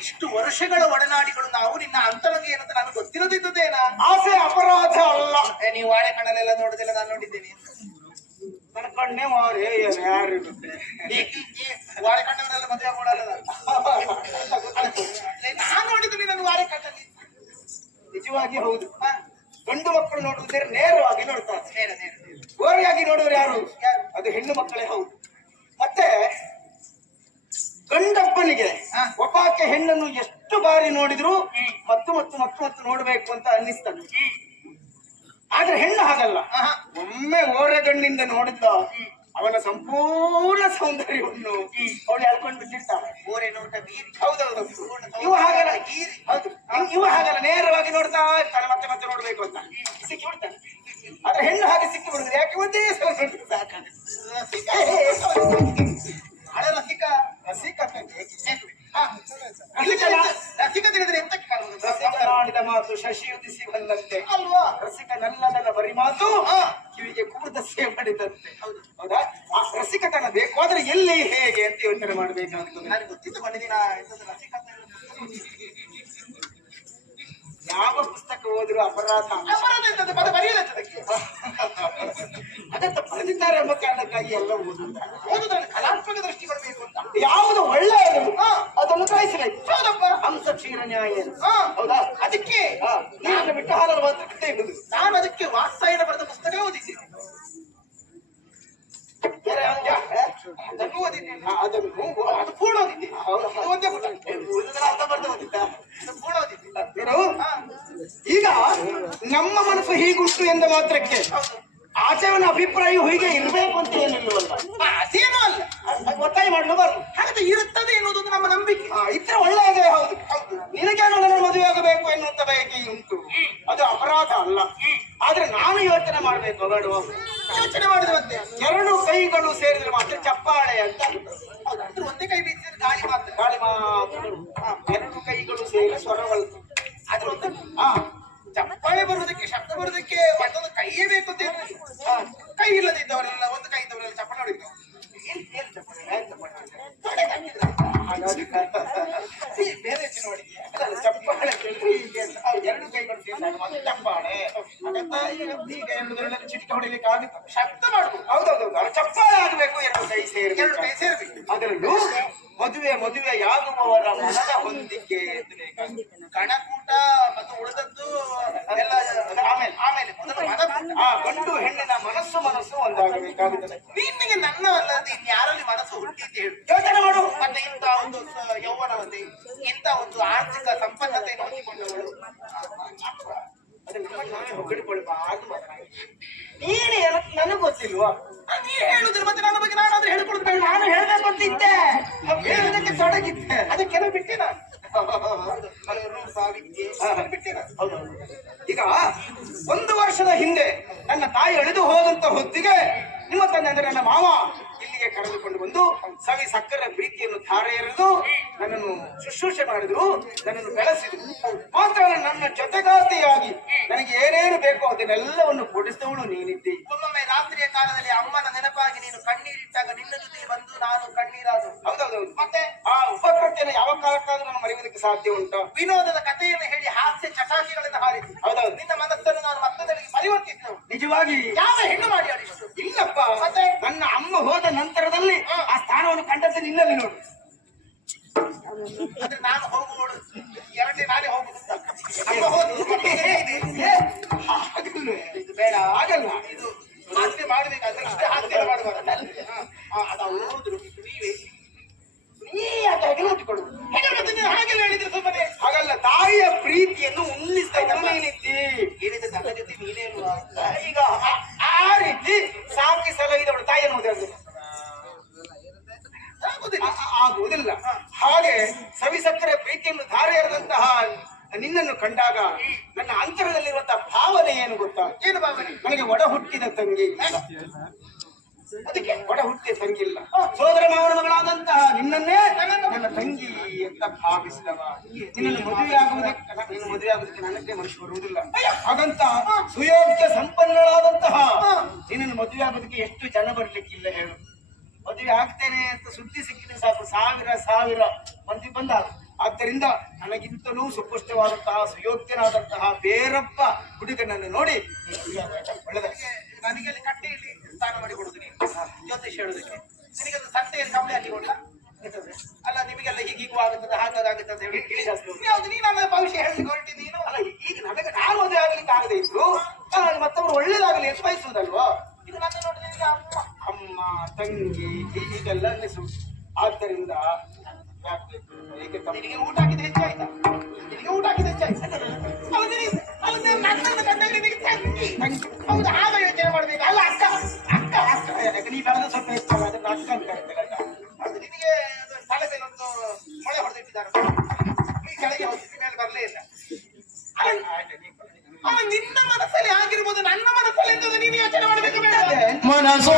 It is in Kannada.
ಇಷ್ಟು ವರ್ಷಗಳ ಒಡನಾಡಿಗಳು ನಾವು ನಿನ್ನ ಅಂತರಂಗ ಏನಂತ ನಾನು ಗೊತ್ತಿರದಿದ್ದೇನಾ? ಆಸೆ ಅಪರಾಧ ಅಲ್ಲ. ನೀವು ವಾಳೆ ಕಣ್ಣಲೆಲ್ಲ ನೋಡುದಿಲ್ಲ, ನಾನು ನೋಡಿದ್ದೇನೆ. ನನ್ನ ಕಣ್ಣೆ ಮಾರಿ ಯಾರಿರುತ್ತೆ ವಾಳೆ ಕಣ್ಣವರೆಲ್ಲ ಮದುವೆ ಮಾಡಲ್ಲ. ನಾನು ನೋಡಿದ್ದೀನಿ ನನ್ನ ವಾಳೆ ಕಣ್ಣಲ್ಲಿ. ನಿಜವಾಗಿ ಹೌದು. ಗಂಡು ಮಕ್ಕಳು ನೋಡುವುದೇ ನೇರವಾಗಿ ನೋಡ್ತಾರೆ, ಗೋರಿಯಾಗಿ ನೋಡುವರು ಯಾರು? ಅದು ಹೆಣ್ಣು ಮಕ್ಕಳೇ ಹೌದು. ಮತ್ತೆ ಗಂಡಪ್ಪನಿಗೆ ಒಬ್ಬಾಕೆ ಹೆಣ್ಣನ್ನು ಎಷ್ಟು ಬಾರಿ ನೋಡಿದ್ರು ಮತ್ತು ಮತ್ತು ಮತ್ತು ಮತ್ತು ನೋಡ್ಬೇಕು ಅಂತ ಅನ್ನಿಸ್ತಾನೆ. ಆದ್ರೆ ಹೆಣ್ಣು ಹಾಗಲ್ಲ. ಒಮ್ಮೆ ಓರೆಗಣ್ಣಿಂದ ನೋಡಿದ್ದ ಅವನ ಸಂಪೂರ್ಣ ಸೌಂದರ್ಯವನ್ನು ಅವಳು ಹೇಳ್ಕೊಂಡು ಬಿಟ್ಟಿರ್ತಾಳೆ. ಓರೆ ನೋಟ ಬೀರಿ. ಹೌದೌದು. ಇವ ಹಾಗಲ್ಲ. ಹೌದು, ಇವ ಹಾಗಲ್ಲ, ನೇರವಾಗಿ ನೋಡ್ತಾ ಇರ್ತಾನೆ, ಮತ್ತೆ ಮತ್ತೆ ನೋಡ್ಬೇಕು ಅಂತ ಸಿಕ್ಕಿ ಬಿಡ್ತಾನೆ. ಆದ್ರೆ ಹೆಣ್ಣು ಹಾಗೆ ಸಿಕ್ಕಿ ಬಿಡುದ್ರೆ ಯಾಕೆ ಒಂದೇ ಸಲ ನೋಡಿದ್ರೆ ಸಾಕಾಗುತ್ತೆ. ಹಳೆ ರಸಿಕಾ ರಸಿಕ ತಿಳಿದ್ರೆ ಎಂತ ರಸಿಕನಾಡಿದ ಮಾತು ಶಶಿಯುದಿಸಿ ಬಂದಂತೆ ಅಲ್ವಾ? ರಸಿಕನಲ್ಲದನ್ನ ಬರಿ ಮಾತು ಕಿವಿಗೆ ಕೂದ ಸೇವಡಿದಂತೆ. ಹೌದಾ? ಆ ರಸಿಕತನ ಬೇಕು, ಆದ್ರೆ ಎಲ್ಲಿ ಹೇಗೆ ಅಂತ ಯೋಚನೆ ಮಾಡ್ಬೇಕಾಗ್ತದೆ. ನನಗೆ ಗೊತ್ತಿತ್ತು ಬಂದಿದ್ದೀನ ರಸಿಕ ಯಾವ ಪುಸ್ತಕ ಓದಿದ್ರು ಅಪರಾಧ. ಪದ ಬರೆಯಲಕ್ಕೆ ಅದಂತ ಬರೆದಿದ್ದಾರೆ ಎಂಬ ಕಾರಣಕ್ಕಾಗಿ ಎಲ್ಲ ಓದುತ್ತಾರೆ. ಕಲಾತ್ಮಕ ದೃಷ್ಟಿ ಬರಬೇಕು ಅಂತ. ಯಾವುದು ಒಳ್ಳೆಯದು ಅದನ್ನು ಕಳಿಸಬೇಕು. ಹಂಸ ಕ್ಷೀರ ನ್ಯಾಯ. ಹೌದಾ? ಅದಕ್ಕೆ ನೀರನ್ನು ಬಿಟ್ಟು ಹಾಲನ್ನು ಮಾತ್ರ ಕಟ್ಟೆ ಇಡುದು. ನಾನು ಅದಕ್ಕೆ ವಾತ್ಸಾಯನ ಬರೆದ ಪುಸ್ತಕ ಓದಿದ್ದೀನಿ. ಅದನ್ನು ಓದಿದ್ದೀನಿ. ಅದು ಪೂರ್ಣ ಓದಿದ್ದೀನಿ. ಒಂದೇ ಪುಟ ಅರ್ಥ ಬರ್ದು ಓದಿದ್ದ. ಪೂರ್ಣ ಓದಿದ್ದೀನಿ. ಈಗ ನಮ್ಮ ಮನಸ್ಸು ಹೀಗುಂಟು ಎಂದ ಮಾತ್ರಕ್ಕೆ ಆಚೆಯವನ ಅಭಿಪ್ರಾಯ ಹೀಗೆ ಇರಬೇಕು ಅಂತ ಏನಿಲ್ವಲ್ಲ. ಅದೇನೂ ಅಲ್ಲ. ಒತ್ತಾಯ ಮಾಡಲು ಬರಲು. ಹಾಗಾದ್ರೆ ಇರುತ್ತದೆ ಎನ್ನುವುದು ನಮ್ಮ ನಂಬಿಕೆ. ಇದ್ರೆ ಒಳ್ಳೆಯದೇ. ಹೌದು ಹೌದು. ನಿನಗೇನು ನನ್ನ ಮದುವೆ ಆಗಬೇಕು ಎನ್ನುವಂತ ಬಯಕೆ ಉಂಟು, ಅದು ಅಪರಾಧ ಅಲ್ಲ. ಆದ್ರೆ ನಾನು ಯೋಚನೆ ಮಾಡ್ಬೇಕು ಬೇಡವಾ? ಯೋಚನೆ ಮಾಡಿದ್ರಂತೆ ಎರಡು ಕೈಗಳು ಸೇರಿದ್ರೆ ಮಾತ್ರ ಚಪ್ಪಾಳೆ ಅಂತ. ಹೌದು, ಒಂದೇ ಕೈ ಬೀಸಿದ್ರೆ ಗಾಳಿ ಮಾತ್ರ. ಗಾಳಿ ಮಾತ್ರ. ಎರಡು ಕೈಗಳು ಸೇರಿ ಸ್ವರವಲ್ತು. ಆದ್ರೆ ಒಂದು ಚಪ್ಪಾಳೆ ಬರುವುದಕ್ಕೆ, ಶಬ್ದ ಬರುವುದಕ್ಕೆ ಮತ್ತೊಂದು ಕೈಯೇ ಬೇಕು ಅಂತ ಹೇಳಿ. ಕೈ ಇಲ್ಲದಿದ್ದವರೆಲ್ಲ ಒಂದು ಕೈ ಇದ್ದವರೆಲ್ಲ ಚಪ್ಪಾಳೆ ಹೊಡಿದ್ರು. ಬೇರೆ ಹೆಚ್ಚು ನೋಡಿ ಚಪ್ಪಾಳೆ ಎರಡು ಕೈಗಳು ಸೇರಿದಾಗ ಮಾತ್ರ ಚಪ್ಪಾಳೆ. ಈಗ ಎರಡು ಚಿಟಿಕೆ ಹೊಡಿಲಿಕ್ಕೆ ಆಗುತ್ತೆ, ಶಬ್ದ ಮಾಡುದು. ಹೌದೌದು, ಚಪ್ಪಾಳೆ ಆಗಬೇಕು. ಎರಡು ಕೈ ಎರಡು ಕೈ ಸೇರ್ಬೇಕು. ಅದರಲ್ಲೂ ಮದುವೆಯಾಗುವವರ ಮನದ ಹೊಂದಿಕೆ ಅಂತ ಬೇಕಾಗುತ್ತೆ. ಕಣಕೂಟ ಮತ್ತು ಉಳಿದದ್ದು ಎಲ್ಲ ಆಮೇಲೆ ಆಮೇಲೆ ಮೊದಲು ಮನ. ಗಂಡು ಹೆಣ್ಣಿನ ಮನಸ್ಸು ಒಂದಾಗಬೇಕಾಗುತ್ತದೆ. ನಿನ್ನಿಗೆ ನನ್ನವಲ್ಲದೆ ಇನ್ಯಾರಲ್ಲಿ ಮನಸ್ಸು ಹುಟ್ಟಿದ್ದು ಹೇಳು. ಯೋಚನೆ ಮಾಡು. ಮತ್ತೆ ಇಂಥ ಒಂದು ಯೌವನವನ್ನೇ, ಇಂಥ ಒಂದು ಆರ್ಥಿಕ ಸಂಪನ್ನತೆಯನ್ನು ಹೊಂದಿಕೊಂಡವಳು ಹೊಗಳಿಕೊಳ್ಳಬಾರ್ದು. ನೀನು ನನಗೆ ಗೊತ್ತಿಲ್ವಾ? ನೀ ಹೇಳುದಿಲ್ಲ, ಮತ್ತೆ ನನ್ನ ಬಗ್ಗೆ ನಾನಾದ್ರೂ ಹೇಳ್ಕೊಳ್ಬೇಕು. ನಾನು ಹೇಳ್ಬೇಕು ಅಂತ ಇದ್ದೆ, ಹೇಳುವುದಕ್ಕೆ ತೊಡಗಿದ್ದೆ, ಅದಕ್ಕೆಲ್ಲ ಬಿಟ್ಟೆ ನಾನು. ರೂಪ ವಿದ್ಯೆ ಬಿಟ್ಟೆ ನಾನು. ಈಗ 1 ವರ್ಷದ ಹಿಂದೆ ನನ್ನ ತಾಯಿ ಅಳಿದು ಹೋದಂತ ಹೊತ್ತಿಗೆ ನಿಮ್ಮ ತಂದೆ ಅಂದ್ರೆ ನನ್ನ ಮಾವ ಇಲ್ಲಿಗೆ ಕರೆದುಕೊಂಡು ಬಂದು ಸವಿ ಸಕ್ಕರೆ ಪ್ರೀತಿಯನ್ನು ಧಾರೆ ಎರೆದು ನನ್ನನ್ನು ಶುಶ್ರೂಷೆ ಮಾಡಿದ್ರು, ನನ್ನನ್ನು ಬೆಳೆಸಿದ್ರು. ಮಾತ್ರ ನನ್ನ ಜೊತೆಗಾತಿಯಾಗಿ ನನಗೆ ಏನೇನು ಬೇಕೋ ಅದನ್ನೆಲ್ಲವನ್ನು ಕೊಡಿಸಿದವಳು ನೀನಿದ್ದೆ. ಒಮ್ಮೊಮ್ಮೆ ರಾತ್ರಿಯ ಕಾಲದಲ್ಲಿ ಅಮ್ಮನ ನೆನಪಾಗಿ ನೀನು ಕಣ್ಣೀರಿಟ್ಟಾಗ ನಿನ್ನ ಜೊತೆಗೆ ಬಂದು ನಾನು ಕಣ್ಣೀರಾದು. ಹೌದೌದು. ಮತ್ತೆ ಆ ಉಪಕೃತ್ಯನ ಯಾವ ಕಾಲಕ್ಕಾದ್ರೂ ನಾನು ಮರೆಯುವುದಕ್ಕೆ ಸಾಧ್ಯ ಉಂಟು? ವಿನೋದದ ಕಥೆಯನ್ನು ಹೇಳಿ ಹಾಸ್ಯ ಚಟಾಕಿಗಳಿಂದ ಹಾರಿಸಿ. ಹೌದೌದು. ನಿನ್ನ ಮನಸ್ಸನ್ನು ನಾನು ಮತ್ತೊಂದರಿಗೆ ಪರಿವರ್ತಿಸಿದೆವು. ನಿಜವಾಗಿ ಯಾವ ಹೆಣ್ಣು ಮಾಡಿ ಆಡಿಷ್ಟು? ಇಲ್ಲಪ್ಪ. ಮತ್ತೆ ನನ್ನ ಅಮ್ಮ ಹೋದ ನಂತರದಲ್ಲಿ ಆ ಸ್ಥಾನವನ್ನು ಕಂಡಂತೆ ನಿನ್ನಲ್ಲಿ ನೋಡು. ಅಂದ್ರೆ ನಾನು ಹೋಗುವುದು ಎರಡನೇ ನಾನೇ ಹೋಗುದು. ಅಮ್ಮ ಹೋದ್ರು ಇದು ಬೇಡ, ಆಗಲ್ಲ. ಇದು ಹಾಸ್ಯ ಮಾಡಬೇಕಾದ್ರೆ ಇಷ್ಟೇ ಹಾಸ್ಯ ಮಾಡಬಾರ್ದು. ಅದು ಹೋದ್ರು ನೀ ಯಾಕೆ ಹೆಗಲು ಮುಟ್ಟಿಕೊಡು? ಹಾಗೆಲ್ಲ ಹೇಳಿದ್ರೆ ಸುಮ್ಮನೆ ಹಾಗಲ್ಲ, ತಾಯಿಯ ಪ್ರೀತಿಯನ್ನು ಉನ್ನಿಸ್ತಾ ನೀನಿದ್ದಿ. ಹೇಳಿದ ನನ್ನ ಜೊತೆ ನೀನೇ ಅಲ್ವಾ? ಈಗ ಆ ರೀತಿ ಸಾಕಿ ಸಲಹಿದವಳು ತಾಯಿಯನ್ನು ಓದಿರೋದು ಆಗುವುದಿಲ್ಲ. ಹಾಗೆ ಸವಿ ಸಕ್ಕರೆ ಪ್ರೀತಿಯನ್ನು ಧಾರೆ ಎರೆದಂತಹ ನಿನ್ನನ್ನು ಕಂಡಾಗ ನನ್ನ ಅಂತರದಲ್ಲಿರುವಂತಹ ಭಾವನೆ ಏನು ಗೊತ್ತಾ? ಏನು ಭಾವನೆ? ನನಗೆ ಒಡ ಹುಟ್ಟಿದ ತಂಗಿ ಇಲ್ಲ. ಅದಕ್ಕೆ ಒಡ ಹುಟ್ಟಿದ ತಂಗಿ ಇಲ್ಲ. ಸೋದರ ಮಾವನ ಮಗಳಾದಂತಹ ನಿನ್ನನ್ನೇ ನನ್ನ ತಂಗಿ ಅಂತ ಭಾವಿಸಿದವ. ನಿನ್ನನ್ನು ಮದುವೆ ಆಗುವುದಕ್ಕೆ ನನಗೆ ಮನಸ್ಸು ಬರುವುದಿಲ್ಲ. ಹಾಗಂತ ಸುಯೋಗ್ಯ ಸಂಪನ್ನಳಾದಂತಹ ನಿನ್ನನ್ನು ಮದುವೆ ಆಗೋದಕ್ಕೆ ಎಷ್ಟು ಜನ ಬರ್ಲಿಕ್ಕಿಲ್ಲ ಹೇಳು? ಮದುವೆ ಆಗ್ತೇನೆ ಅಂತ ಸುದ್ದಿ ಸಿಕ್ಕಿದ್ರೆ ಸಾಕು, ಸಾವಿರ ಮಂದಿ ಬಂದಾಗ. ಆದ್ದರಿಂದ ನನಗಿಂತಲೂ ಸುಪುಷ್ಟವಾದಂತಹ ಸುಯೋಗ್ಯನಾದಂತಹ ಬೇರೊಬ್ಬ ಹುಡುಗನನ್ನು ನೋಡಿ ಒಳ್ಳೆದಾಗಿ ನನಗೆ ಅಲ್ಲಿ ಕಟ್ಟೆಯಲ್ಲಿ ಸ್ನಾನ ಮಾಡಿ ಕೊಡುದು ನೀನು ಜ್ಯೋತಿಷ್ ಹೇಳುದಕ್ಕೆ. ನಿನಗದು ಸಂತೆಯಲ್ಲಿ ಕಂಬಳಿ ಹಾಕಿ ಕೊಡ್ಲ? ಅಲ್ಲ, ನಿಮಗೆಲ್ಲ ಹೀಗೂ ಆಗುತ್ತದೆ ಹಾಗಾಗುತ್ತದೆ ಅಂತ ಹೇಳಿ ಯಾವ್ದು ನೀ ನನ್ನ ಭವಿಷ್ಯ ಹೇಳಲಿಕ್ಕೆ ಹೊರಟಿದ್ದು ನೀನು? ಅಲ್ಲ, ಈಗ ನನಗೆ ನಾನು ಮದುವೆ ಆಗ್ಲಿಕ್ಕೆ ಆಗದೆ ಇದ್ರು ಮತ್ತೊಬ್ರು ಒಳ್ಳೇದಾಗಲಿ ಅಂತ ಬಯಸುವುದಲ್ವಾ? ಇದು ನನ್ನ ನೋಡಿದ್ರೆ ಅಮ್ಮ ತಂಗಿ ಹೀಗೆಲ್ಲ ಅನ್ನಿಸು. ಆದ್ದರಿಂದ ನಿನಗೆ ಊಟ ಹಾಕಿದ್ರೆ ಹೆಚ್ಚಾಯ್ತಾ? ನಿನಗೆ ಊಟ ಹಾಕಿದ್ರೆ ಹೆಚ್ಚಾಯ್ತಾ? ನನ್ನನ್ನು ಕಂಡಾಗ ನಿನಗೆ ತಂಗಿ ಹೌದು, ಆಗ ಯೋಚನೆ ಮಾಡ್ಬೇಕು. ಅಲ್ಲ ಅಕ್ಕ ಅಕ್ಕ ಅಕ್ಕ ನೀ ಬೆಳೆದ ಸ್ವಲ್ಪ ಹೆಚ್ಚಲ್ಲ, ಅದನ್ನ ಅಕ್ಕ ಅಂತ ಕರೀತಾರೆ. ಅದು ನಿನಗೆ ತಲೆ ಮೇಲೆ ಒಂದು ಮೊಳೆ ಹೊಡೆದಿಟ್ಟಿದ್ದಾರೆ. ಈ ಕೆಳಗೆ ಹೋಗಿ ಮೇಲೆ ಬರಲೇ ಇಲ್ಲ. ನಿನ್ನ ಮನಸ್ಸಲ್ಲಿ ಆಗಿರ್ಬೋದು, ನನ್ನ ಮನಸ್ಸಲ್ಲಿ ಎಂತದ್ದು ನೀನು ಯೋಚನೆ ಮಾಡಬೇಕು. ಮನಸ್ಸು